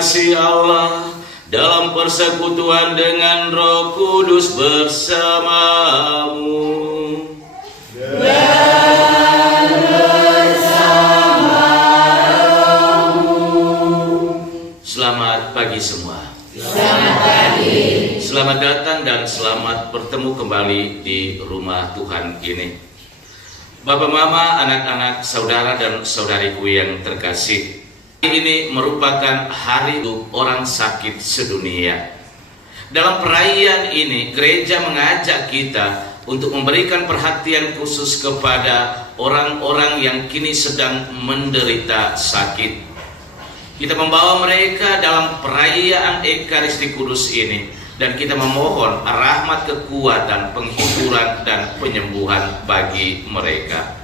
kasih Allah dalam persekutuan dengan Roh Kudus bersamamu. Dan bersama rohmu. Selamat pagi semua. Selamat pagi. Selamat datang dan selamat bertemu kembali di rumah Tuhan ini. Bapak, Mama, anak-anak, saudara dan saudariku yang terkasih, ini merupakan hari untuk orang sakit sedunia. Dalam perayaan ini, gereja mengajak kita untuk memberikan perhatian khusus kepada orang-orang yang kini sedang menderita sakit. Kita membawa mereka dalam perayaan Ekaristi Kudus ini, dan kita memohon rahmat, kekuatan, penghiburan, dan penyembuhan bagi mereka.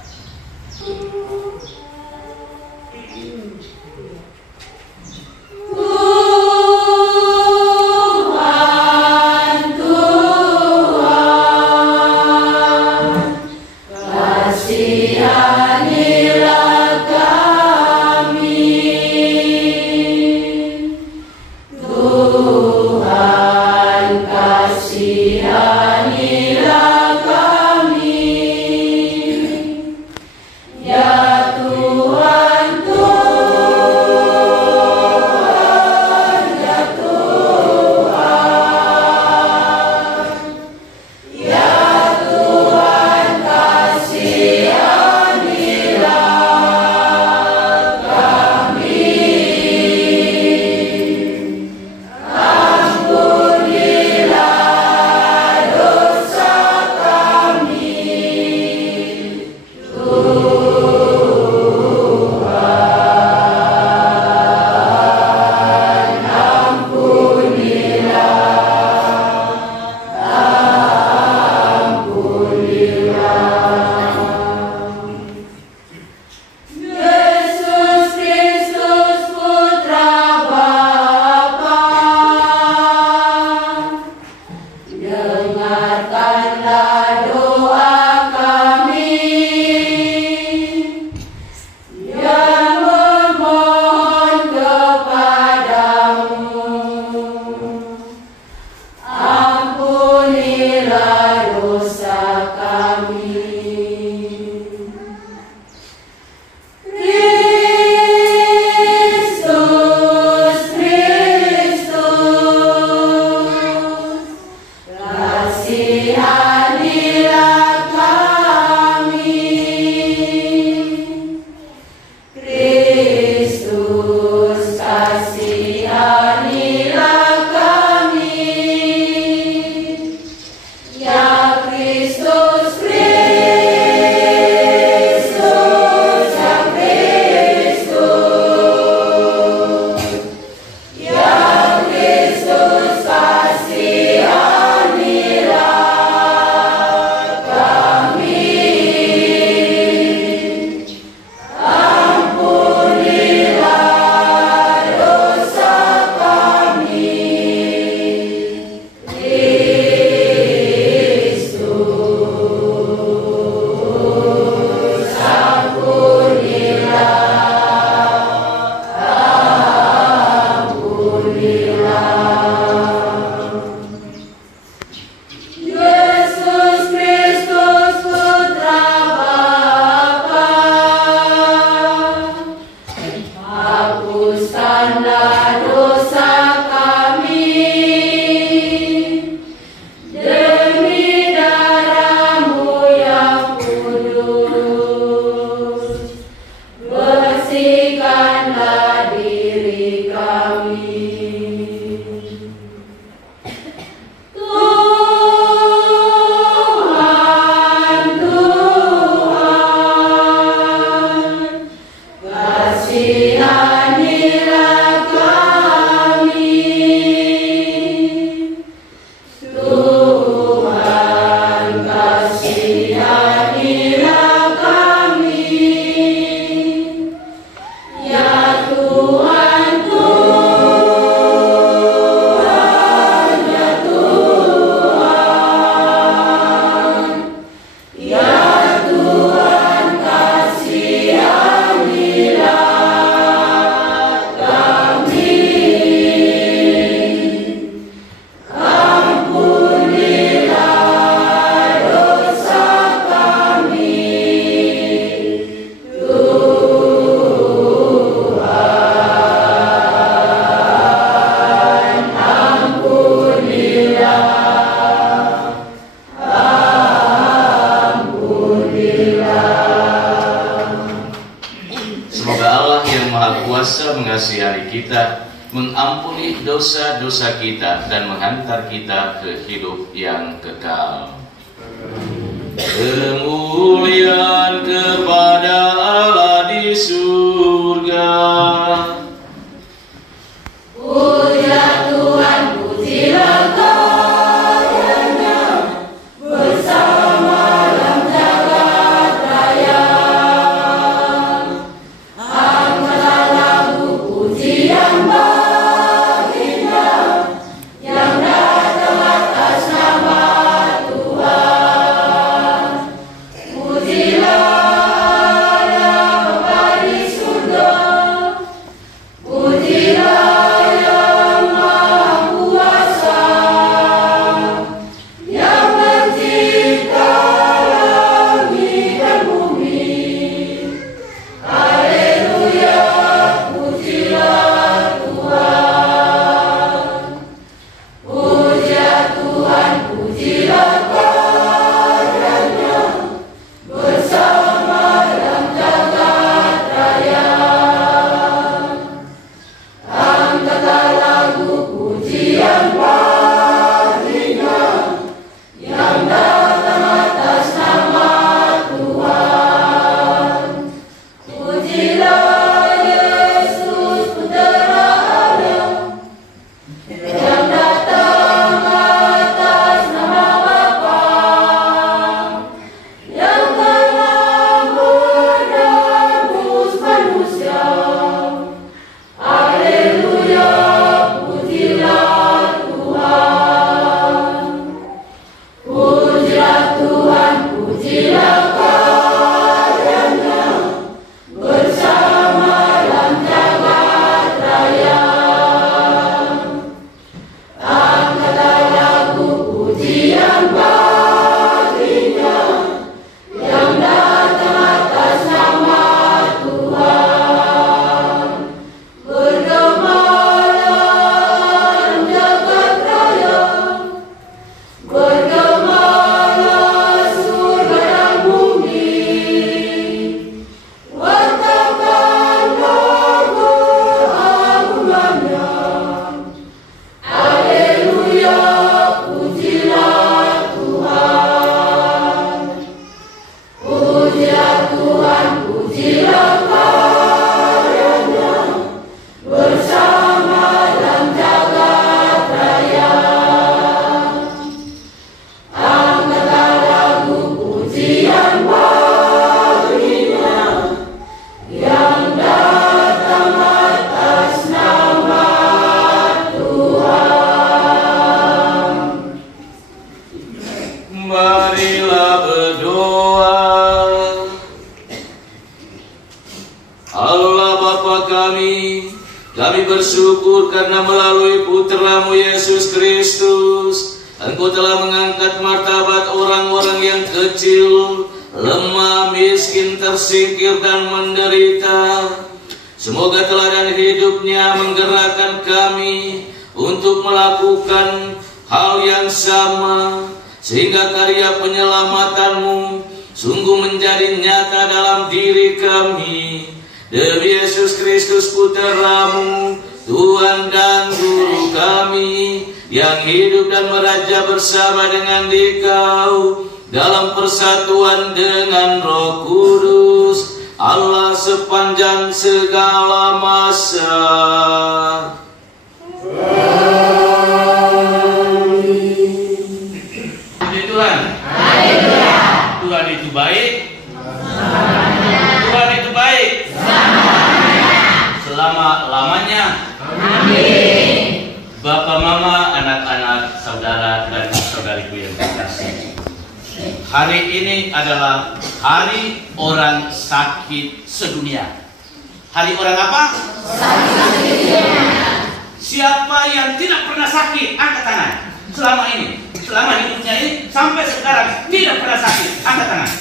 hapuskanlah dosa kami demi darah-Mu yang kudus. Bersihkanlah diri kami. Mengasihi kita, mengampuni dosa-dosa kita, dan menghantar kita ke hidup yang kekal. Kemuliaan kepada Allah di surga. Puja Tuhan, pujilah Karyanya bersama dalam jagat raya. Angkatlah lagu pujian baginya yang datang atas nama Tuhan. Pujilah Allah Bapa di surga. Pujilah yang Maha Kuasa, yang mencipta langit dan bumi. Haleluya, pujilah Tuhan. Puja Tuhan, pujilah Karyanya bersama dalam jagat raya. Angkatlah lagu pujian baginya yang datang atas nama Tuhan. Pujilah Yesus Putera Allah yang datang atas nama Bapa, yang telah menebus manusia. Haleluya, pujilah Tuhan. Pujilah Tuhan, pujilah Karyanya bersama dalam jagat raya. Angkatlah lagu pujian baginya yang datang atas nama Tuhan. Bergemalah jagat raya, bergemalah surga dan bumi. Wartakanlah keagungannya. Haleluya, pujilah Tuhan. Pujilah Tuhan, pujilah Karyanya bersama dalam jagat raya. Angkatlah lagu pujian baginya yang datang atas nama Tuhan. Marilah berdoa. Allah Bapa kami bersyukur karena melalui Putra-Mu Yesus Kristus, Engkau telah mengangkat martabat orang-orang yang kecil, lemah, miskin, tersingkir, dan menderita, Semoga teladan hidupnya menggerakkan kami untuk melakukan hal yang sama, sehingga karya penyelamatanmu sungguh menjadi nyata dalam diri kami. Demi Yesus Kristus Putra-Mu, Tuhan dan Guru kami, yang hidup dan meraja bersama dengan Dikau dalam persatuan dengan Roh Kudus, Allah sepanjang segala masa. Puji Tuhan. Tuhan itu baik. Tuhan itu baik. Selama-lamanya. Bapak, Mama, anak-anak, saudara dan saudariku yang terkasih, hari ini adalah hari orang sakit sedunia. Hari orang apa? Sakit sedunia. Siapa yang tidak pernah sakit? Angkat tangan. Selama ini, selama hidupnya ini sampai sekarang tidak pernah sakit. Angkat tangan.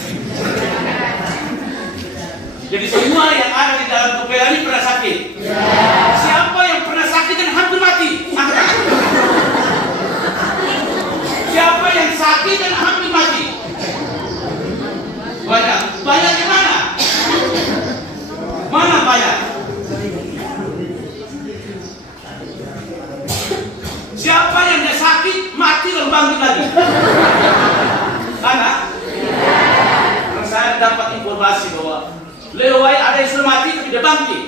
Jadi semua yang ada di dalam kupela ini pernah sakit. Siapa yang pernah sakit dan hampir mati? Angkat tangan. Siapa yang sakit dan hampir mati? Banyak. Banyaknya mana? Mana banyak? Siapa yang tidak sakit mati lalu bangkit lagi? Mana? Saya dapat informasi bahwa lewat ada yang sudah mati tapi tidak bangkit.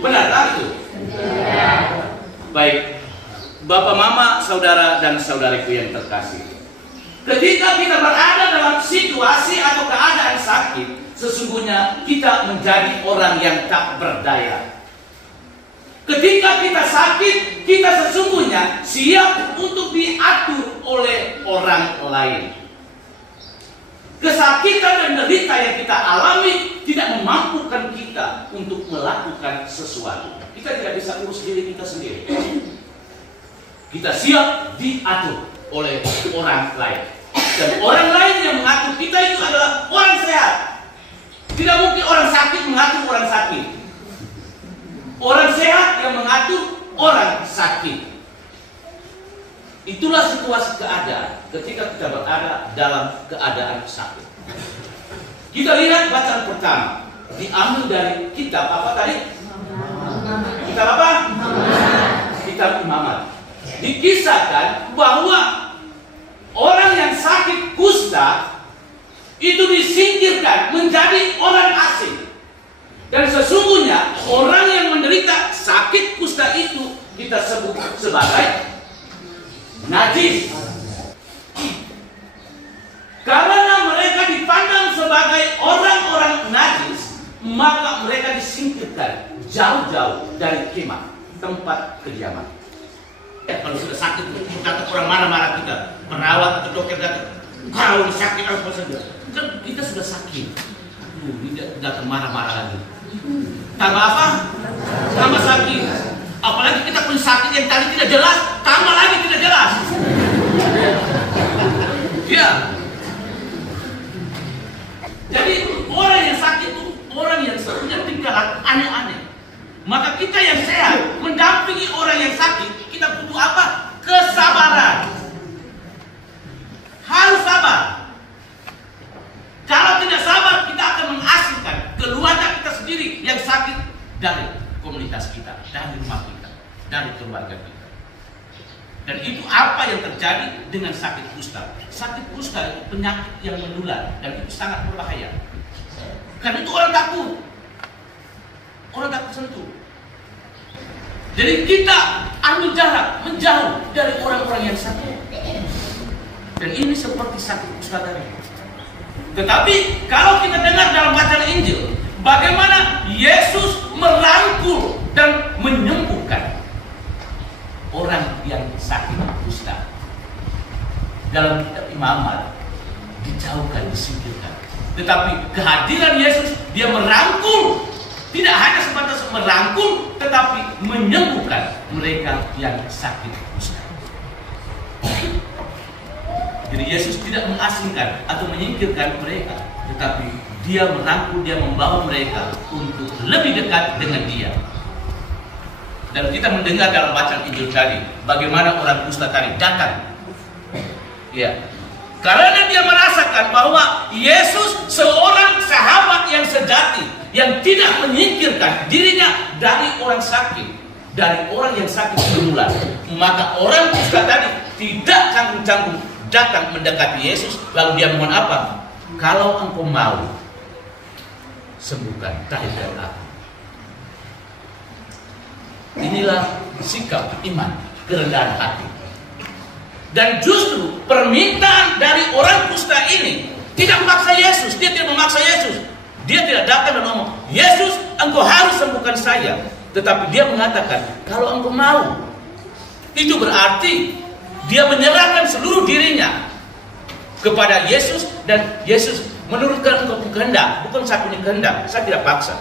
Benar tak itu? Baik, Bapak, Mama, saudara dan saudariku yang terkasih, ketika kita berada dalam situasi atau keadaan sakit, sesungguhnya kita menjadi orang yang tak berdaya. Ketika kita sakit, kita sesungguhnya siap untuk diatur oleh orang lain. Kesakitan dan derita yang kita alami tidak memampukan kita untuk melakukan sesuatu. Kita tidak bisa urus diri kita sendiri. Kita siap diatur oleh orang lain. Dan orang lain yang mengatur kita itu adalah orang sehat. Tidak mungkin orang sakit mengatur orang sakit. Orang sehat yang mengatur orang sakit. Itulah situasi keadaan ketika kita berada dalam keadaan sakit. Kita lihat bacaan pertama, diambil dari kitab apa tadi? Kitab apa? Kitab Imamat. Dikisahkan bahwa orang yang sakit kusta itu disingkirkan menjadi orang asing. Dan sesungguhnya orang yang menderita sakit kusta itu kita sebut sebagai najis. Karena mereka dipandang sebagai orang-orang najis, maka mereka disingkirkan jauh-jauh dari kemah, tempat kediaman. Kalau sudah sakit, kata orang marah-marah kita, perawat atau dokter datang, kalau sakit apa saja, kita sudah sakit, tidak datang marah-marah lagi. Tambah apa? Tambah sakit. Apalagi kita punya sakit yang tadi tidak jelas, tambah lagi tidak jelas. Ya. Jadi orang yang sakit itu orang yang punya tingkah aneh-aneh. Maka kita yang sehat mendampingi orang yang sakit, kita butuh apa? Kesabaran. Harus sabar. Kalau tidak sabar, kita akan mengasingkan keluarga kita sendiri yang sakit dari komunitas kita, dari rumah kita, dari keluarga kita. Dan itu apa yang terjadi dengan sakit kusta. Sakit kusta itu penyakit yang menular dan itu sangat berbahaya. Karena itu orang takut. Orang takut sentuh. Jadi kita ambil jarak, menjauh dari orang-orang yang sakit. Dan ini seperti sakit kusta tadi. Tetapi kalau kita dengar dalam bacaan Injil, bagaimana Yesus merangkul dan menyembuhkan orang yang sakit kusta. Dalam kitab Imamat dijauhkan, disingkirkan. Tetapi kehadiran Yesus, dia merangkul. Tidak hanya sebatas merangkul, tetapi menyembuhkan mereka yang sakit kusta. Jadi Yesus tidak mengasingkan atau menyingkirkan mereka, tetapi dia merangkul, dia membawa mereka untuk lebih dekat dengan dia. Dan kita mendengar dalam bacaan Injil tadi, bagaimana orang kusta tadi datang. Ya, karena dia merasakan bahwa Yesus seorang sahabat yang sejati, yang tidak menyingkirkan dirinya dari orang sakit, dari orang yang sakit bermula. Maka orang kusta tadi tidak canggung-canggung datang mendekati Yesus, lalu dia mohon apa? Kalau engkau mau, sembuhkan tahir aku. Inilah sikap iman, kerendahan hati. Dan justru permintaan dari orang kusta ini tidak memaksa Yesus. Dia tidak memaksa Yesus. Dia tidak datang dan ngomong, Yesus, engkau harus sembuhkan saya. Tetapi dia mengatakan, kalau engkau mau. Itu berarti dia menyerahkan seluruh dirinya kepada Yesus, dan Yesus menurutkan engkau kehendak, bukan saya punya kehendak, saya tidak paksa.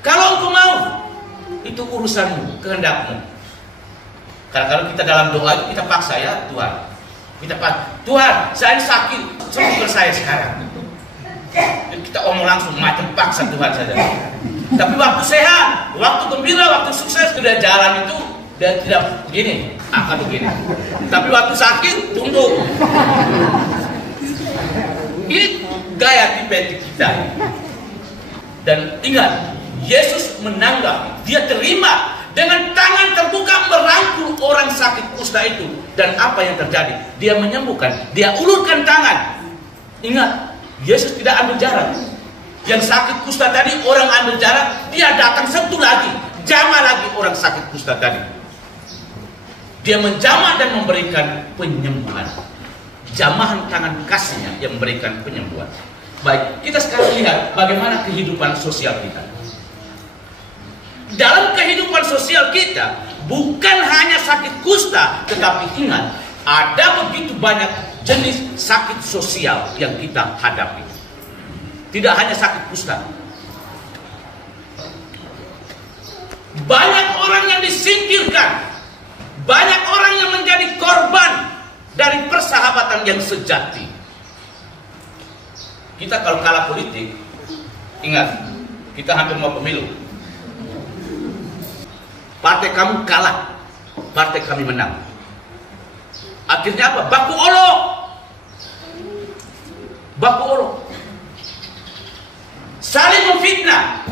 Kalau engkau mau, itu urusanmu, kehendakmu. Karena kalau kita dalam doa kita paksa, ya Tuhan, kita paksa, Tuhan, saya sakit, sembuhkan saya sekarang. Kita omong langsung, macam paksa Tuhan saja. Tapi waktu sehat, waktu gembira, waktu sukses, sudah jalan itu dia tidak begini, akan begini. Tapi waktu sakit, tunduk. Ini gaya tipe kita. Dan ingat, Yesus menanggapi, dia terima dengan tangan terbuka merangkul orang sakit kusta itu. Dan apa yang terjadi? Dia menyembuhkan, dia ulurkan tangan. Ingat, Yesus tidak ambil jarak. Yang sakit kusta tadi orang ambil jarak, dia datang sentuh lagi, jamah lagi orang sakit kusta tadi. Dia menjamah dan memberikan penyembuhan. Jamahan tangan kasihnya yang memberikan penyembuhan. Baik, kita sekarang lihat bagaimana kehidupan sosial kita. Dalam kehidupan sosial kita, bukan hanya sakit kusta, tetapi ingat, ada begitu banyak jenis sakit sosial yang kita hadapi. Tidak hanya sakit kusta. Banyak orang yang disingkirkan. Banyak orang yang menjadi korban dari persahabatan yang sejati. Kita kalau kalah politik, ingat, kita hampir mau pemilu. Partai kamu kalah, partai kami menang. Akhirnya apa? Baku olok. Baku olok. Saling memfitnah.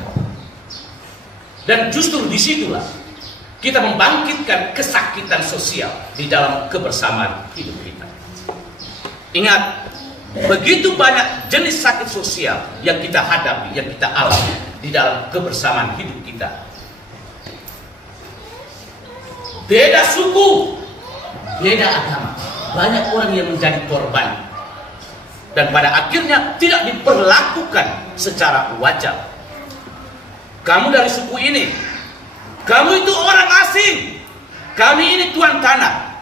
Dan justru disitulah kita membangkitkan kesakitan sosial di dalam kebersamaan hidup kita. Ingat, begitu banyak jenis sakit sosial yang kita hadapi, yang kita alami di dalam kebersamaan hidup kita. Beda suku, beda agama, banyak orang yang menjadi korban. Dan pada akhirnya tidak diperlakukan secara wajar. Kamu dari suku ini, kamu itu orang asing, kami ini tuan tanah.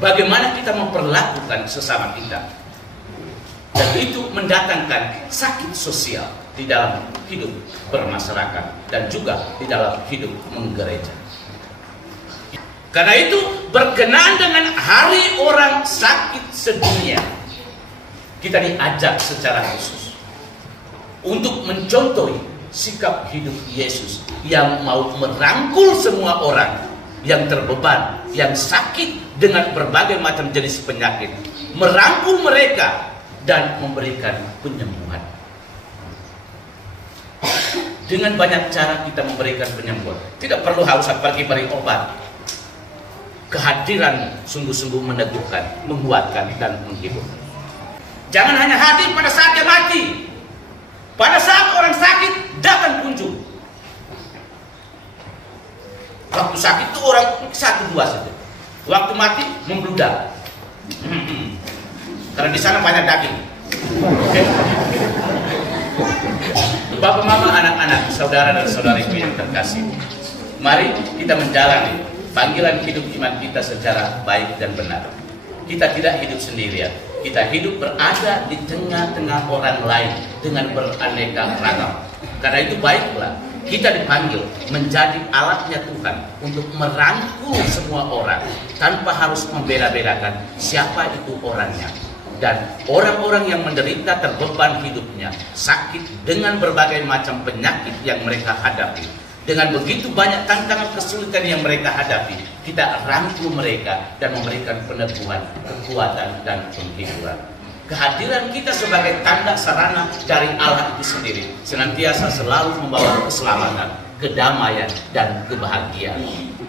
Bagaimana kita memperlakukan sesama kita? Dan itu mendatangkan sakit sosial di dalam hidup bermasyarakat dan juga di dalam hidup menggereja. Karena itu berkenaan dengan Hari Orang Sakit Sedunia, kita diajak secara khusus untuk mencontohi sikap hidup Yesus yang mau merangkul semua orang yang terbeban, yang sakit dengan berbagai macam jenis penyakit, merangkul mereka dan memberikan penyembuhan. Dengan banyak cara kita memberikan penyembuhan. Tidak perlu harus pergi beri obat. Kehadiran sungguh-sungguh meneguhkan, menguatkan dan menghibur. Jangan hanya hadir pada saat dia mati. Pada saat orang sakit datang kunjung. Waktu sakit itu orang 1-2 saja. Waktu mati membludak. Karena di sana banyak daging. Bapak, mama, anak-anak, saudara dan saudariku yang terkasih, mari kita menjalani panggilan hidup iman kita secara baik dan benar. Kita tidak hidup sendirian. Kita hidup berada di tengah-tengah orang lain dengan beraneka ragam. Karena itu baiklah Kita dipanggil menjadi alatnya Tuhan untuk merangkul semua orang tanpa harus membeda-bedakan siapa itu orangnya. Dan orang-orang yang menderita terbeban hidupnya, sakit dengan berbagai macam penyakit yang mereka hadapi, dengan begitu banyak tantangan kesulitan yang mereka hadapi, kita rangkul mereka dan memberikan peneguhan, kekuatan, dan penghiburan. Kehadiran kita sebagai tanda sarana dari Allah itu sendiri senantiasa selalu membawa keselamatan, kedamaian, dan kebahagiaan.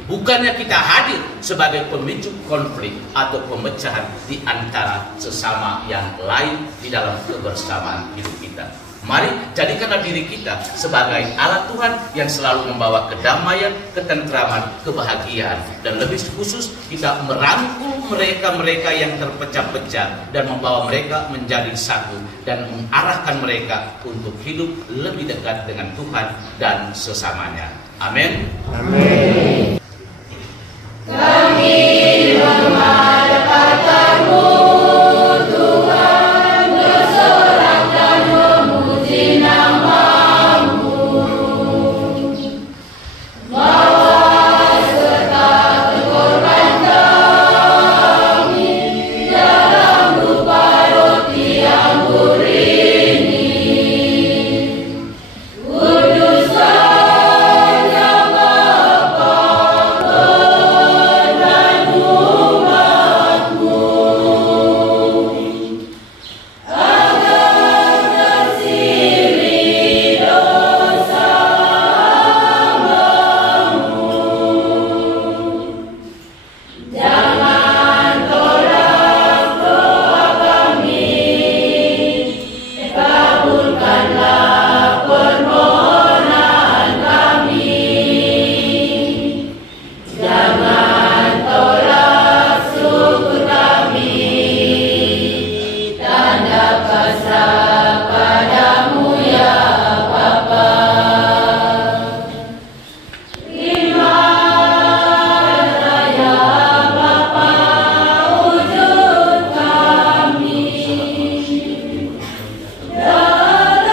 Bukannya kita hadir sebagai pemicu konflik atau pemecahan di antara sesama yang lain di dalam kebersamaan hidup kita. Mari jadikanlah diri kita sebagai alat Tuhan yang selalu membawa kedamaian, ketentraman, kebahagiaan, dan lebih khusus kita merangkul mereka-mereka yang terpecah-pecah dan membawa mereka menjadi satu dan mengarahkan mereka untuk hidup lebih dekat dengan Tuhan dan sesamanya. Amin. Amin. Kami memadapkanmu Tuhan, bersorak dan memuji nama-Mu. Bawa serta korban kami dalam rupa roti anggur ini. Kuduskannya Bapa, dan umat-Mu, agar tersiri dosa hamba-Mu. Jangan tolak doa kami, kabulkanlah permohonan kami. Jangan tolak syukur kami, tanda pasrah padamu ya Bapa. Terimalah ya Bapa wujud kami dalam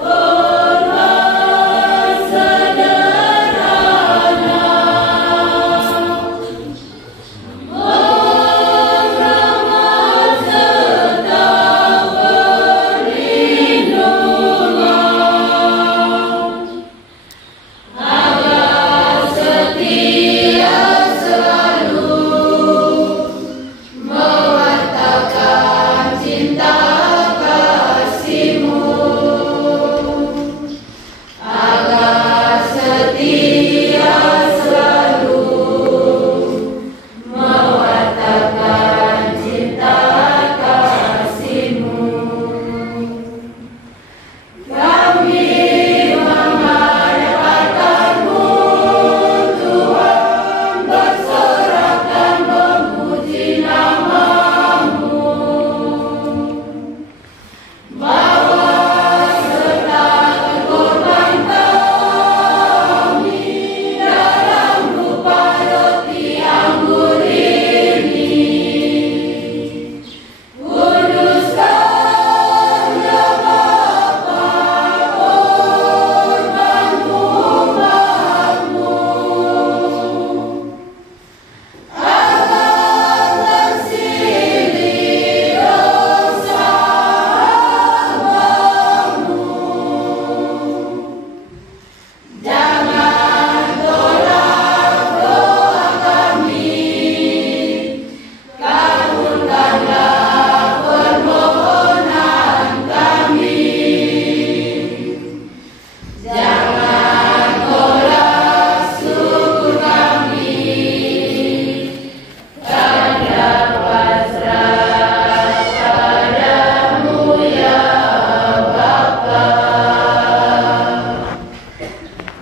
korban sederhana, menghormat serta perlindungan, agar setia selalu mewartakan cinta kasih-Mu, agar setia selalu mewartakan cinta kasih-Mu. Kami memadapkanmu Tuhan, bersorak dan memuji nama-Mu. Bawa serta korban kami dalam rupa roti anggur ini. Kuduskannya Bapa, korban umat-Mu, agar tersiri dosa hamba-Mu. Jangan tolak doa kami, kabulkanlah permohonan kami. Jangan tolak syukur kami, tanda pasrah padamu ya Bapa.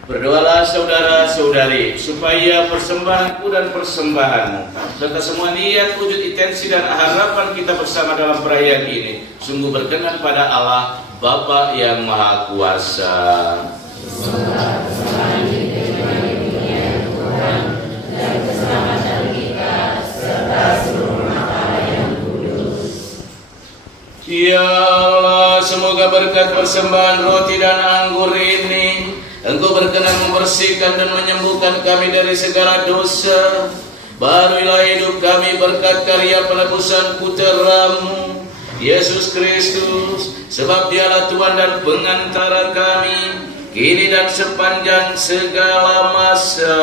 Berdoalah saudara-saudari supaya persembahanku dan persembahanmu serta semua niat, wujud, intensi, dan harapan kita bersama dalam perayaan ini sungguh berkenan pada Allah Bapa yang Maha Kuasa. Ya Allah, semoga berkat persembahan roti dan anggur ini, Engkau berkenan membersihkan dan menyembuhkan kami dari segala dosa. Baruilah hidup kami berkat karya penebusan Putra-Mu, Yesus Kristus, sebab Dialah Tuhan dan pengantara kami, kini dan sepanjang segala masa.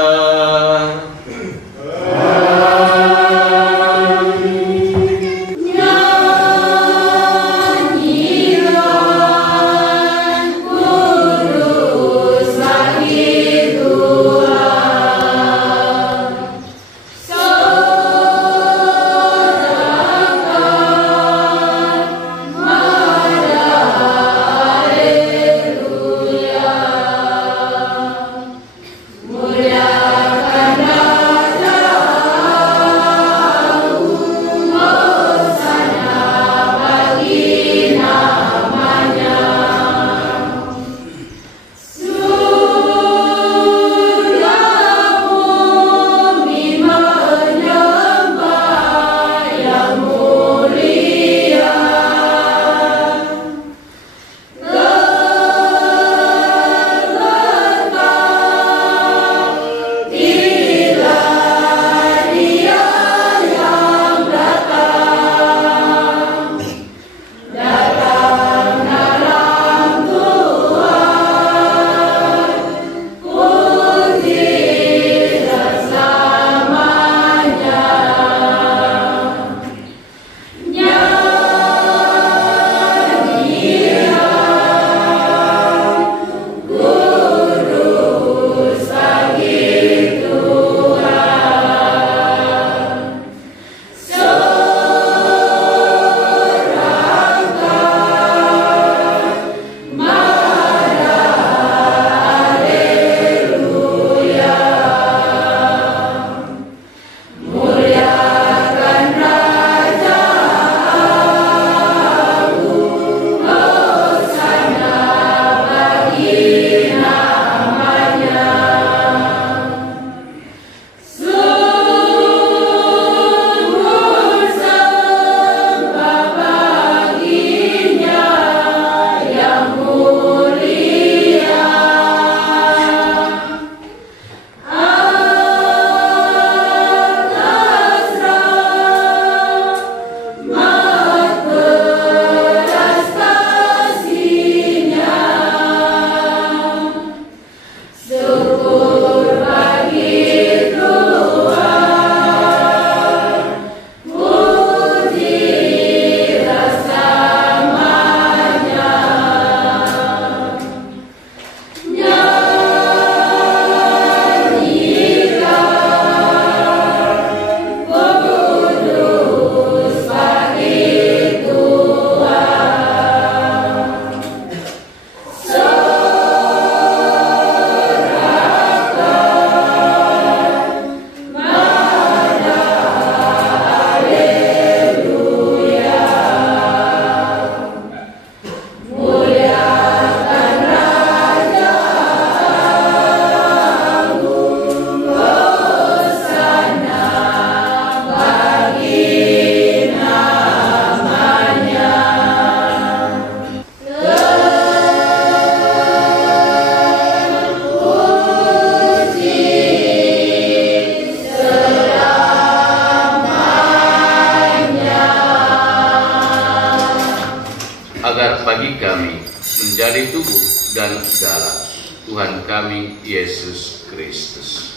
menjadi tubuh dan darah Tuhan kami Yesus Kristus.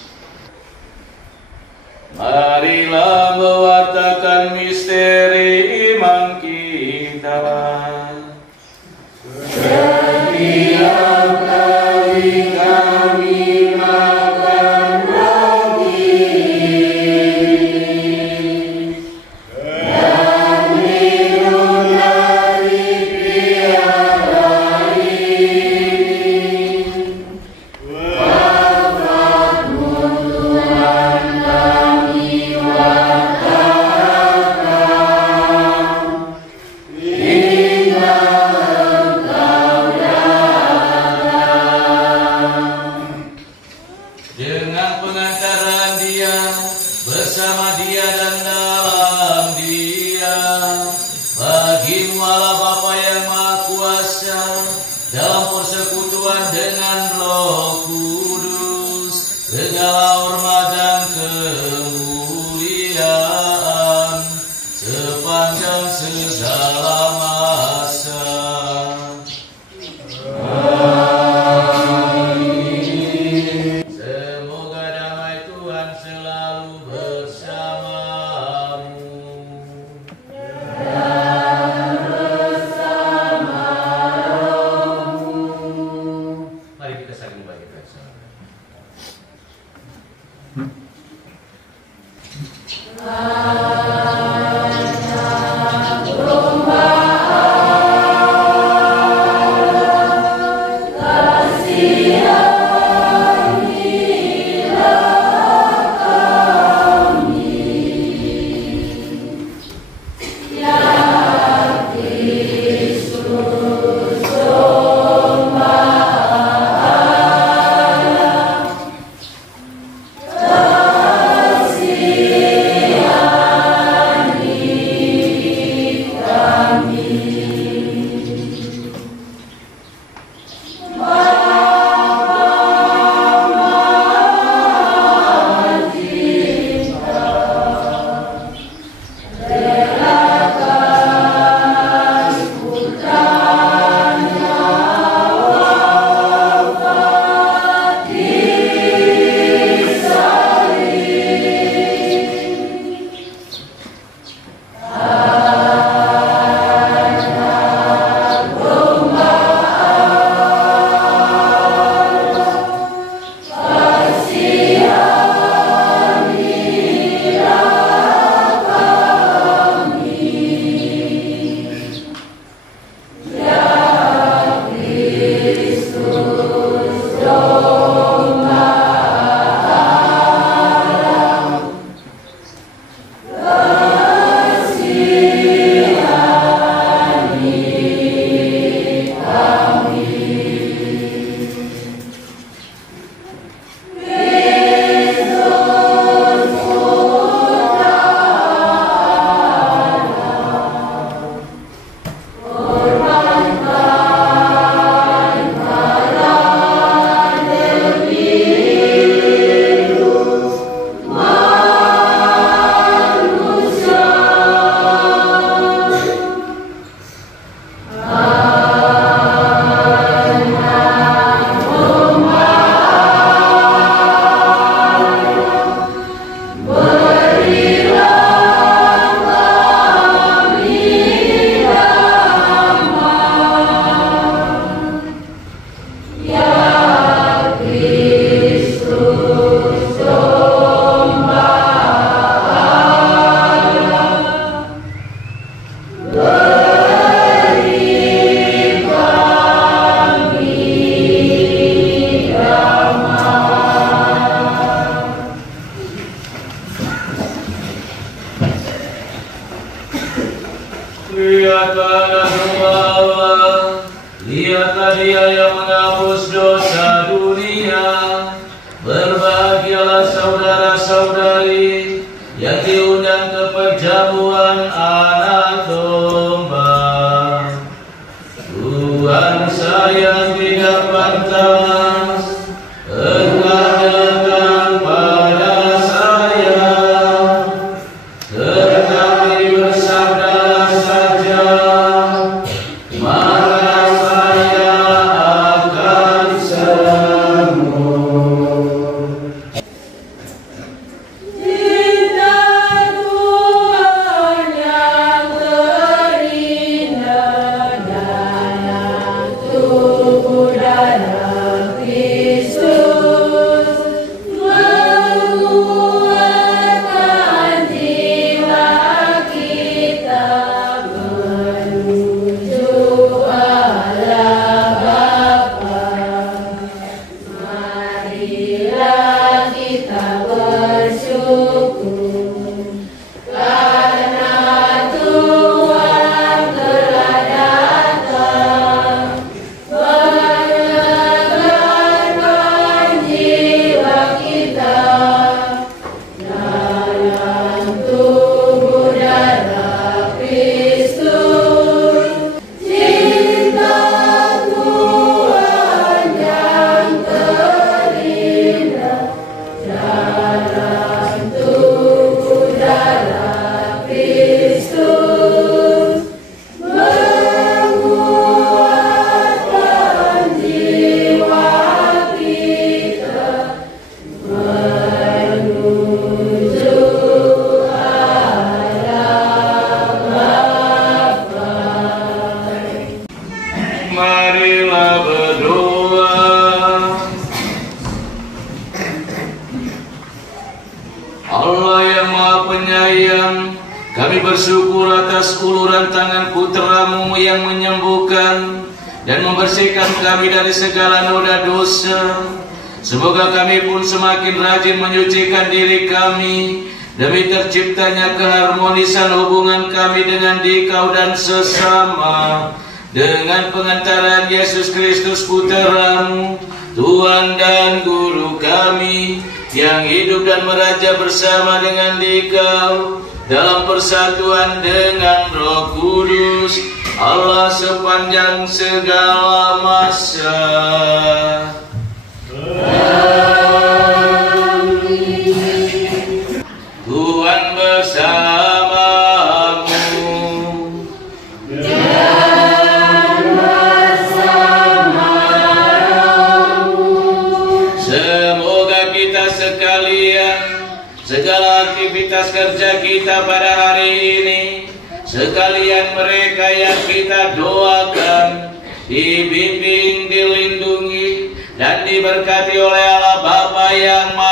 Marilah mewartakan misteri iman kita. Setiap kali kami makan roti dan minum dari piala ini, wafat-Mu Tuhan kami wartakan hingga Engkau datang. Dengan pengantaran Dia, bersama Dia dan dalam Dia, bagi-Mu Allah Bapa yang Maha Kuasa, Lihatlah Allah, lihatlah Dia yang menghapus dosa dunia. Berbahagialah saudara-saudari yang diundang ke perjamuan anak domba. Tuhan sayang tidak pantas engkau datang pada saya, tetapi bersabdalah saja, maka saya akan sembuh. Cinta Tuhan yang terindah dalam tubuh darah Kristus menguatkan jiwa kita menuju Allah Bapa. Marilah kita bersyukur karena Tuhan telah datang menyegarkan jiwa kita dalam tubuh darah Kristus. Cinta Tuhan yang terindah Kami bersyukur atas uluran tangan putra-Mu yang menyembuhkan dan membersihkan kami dari segala noda dosa. Semoga kami pun semakin rajin menyucikan diri kami demi terciptanya keharmonisan hubungan kami dengan Dikau dan sesama, dengan pengantaran Yesus Kristus Putra-Mu, Tuhan dan Guru kami, yang hidup dan meraja bersama dengan Dikau dalam persatuan dengan Roh Kudus, Allah sepanjang segala masa. Tuhan bersamamu dan bersamamu. Semoga kita sekalian, segala aktivitas kerja kita pada hari ini, sekalian mereka yang kita doakan, dibimbing, dilindungi, dan diberkati oleh Allah Bapa yang Maha